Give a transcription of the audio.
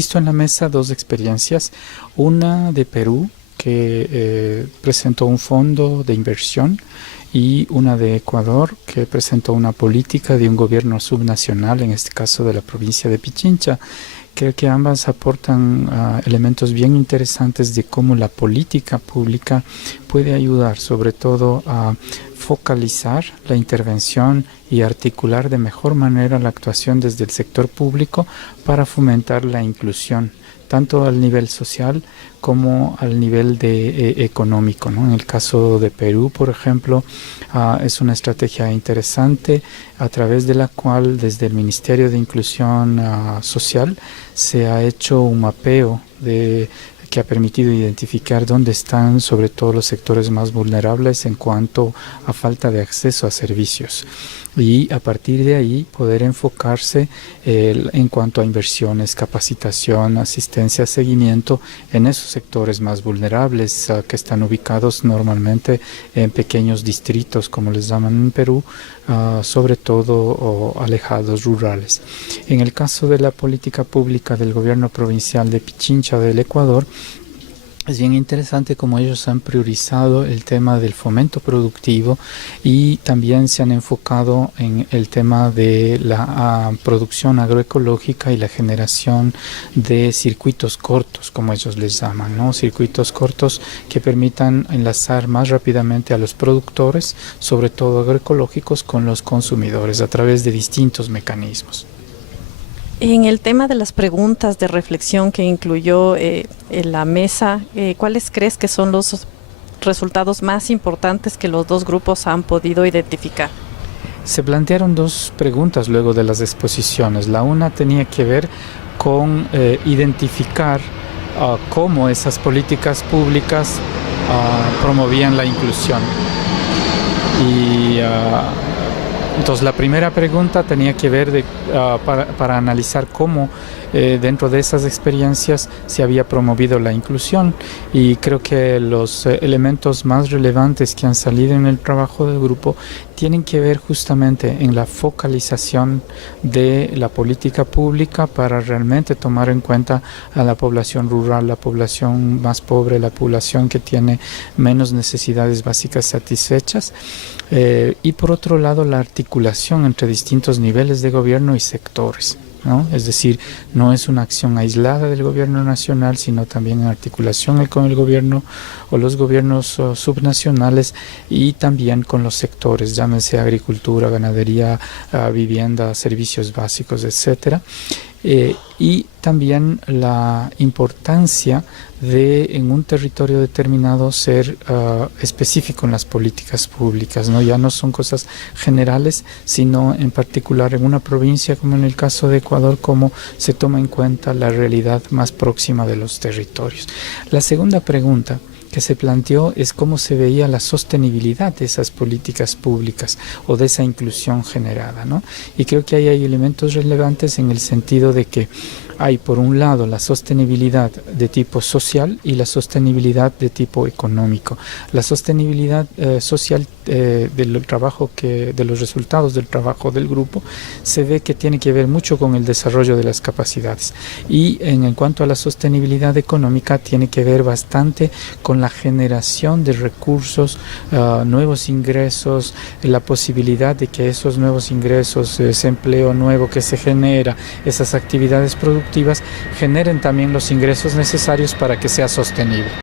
visto en la mesa dos experiencias, una de Perú que presentó un fondo de inversión y una de Ecuador que presentó una política de un gobierno subnacional, en este caso de la provincia de Pichincha. Creo que ambas aportan elementos bien interesantes de cómo la política pública puede ayudar sobre todo a focalizar la intervención y articular de mejor manera la actuación desde el sector público para fomentar la inclusión, tanto al nivel social como al nivel económico, ¿no? En el caso de Perú, por ejemplo, es una estrategia interesante a través de la cual desde el Ministerio de Inclusión Social se ha hecho un mapeo que ha permitido identificar dónde están sobre todo los sectores más vulnerables en cuanto a falta de acceso a servicios y a partir de ahí poder enfocarse en cuanto a inversiones, capacitación, asistencia, seguimiento en esos sectores más vulnerables que están ubicados normalmente en pequeños distritos, como les llaman en Perú, sobre todo alejados, rurales. En el caso de la política pública del gobierno provincial de Pichincha del Ecuador, es bien interesante cómo ellos han priorizado el tema del fomento productivo y también se han enfocado en el tema de la producción agroecológica y la generación de circuitos cortos, como ellos les llaman, ¿no? Circuitos cortos que permitan enlazar más rápidamente a los productores, sobre todo agroecológicos, con los consumidores a través de distintos mecanismos. En el tema de las preguntas de reflexión que incluyó en la mesa, ¿cuáles crees que son los resultados más importantes que los dos grupos han podido identificar? Se plantearon dos preguntas luego de las exposiciones. La una tenía que ver con identificar cómo esas políticas públicas promovían la inclusión. Entonces la primera pregunta tenía que ver para analizar cómo dentro de esas experiencias se había promovido la inclusión y creo que los elementos más relevantes que han salido en el trabajo del grupo tienen que ver justamente en la focalización de la política pública para realmente tomar en cuenta a la población rural, la población más pobre, la población que tiene menos necesidades básicas satisfechas y por otro lado la articulación entre distintos niveles de gobierno y sectores, ¿no? Es decir, no es una acción aislada del gobierno nacional, sino también en articulación con el gobierno o los gobiernos subnacionales y también con los sectores, llámese agricultura, ganadería, vivienda, servicios básicos, etcétera. Y también la importancia de en un territorio determinado ser específico en las políticas públicas, ¿no? Ya no son cosas generales, sino en particular en una provincia como en el caso de Ecuador, cómo se toma en cuenta la realidad más próxima de los territorios. La segunda pregunta que se planteó es cómo se veía la sostenibilidad de esas políticas públicas o de esa inclusión generada, ¿no? Y creo que ahí hay elementos relevantes en el sentido de que hay por un lado la sostenibilidad de tipo social y la sostenibilidad de tipo económico. La sostenibilidad social del trabajo de los resultados del trabajo del grupo se ve que tiene que ver mucho con el desarrollo de las capacidades y en cuanto a la sostenibilidad económica tiene que ver bastante con la generación de recursos, nuevos ingresos, la posibilidad de que esos nuevos ingresos, ese empleo nuevo que se genera, esas actividades productivas generen también los ingresos necesarios para que sea sostenible.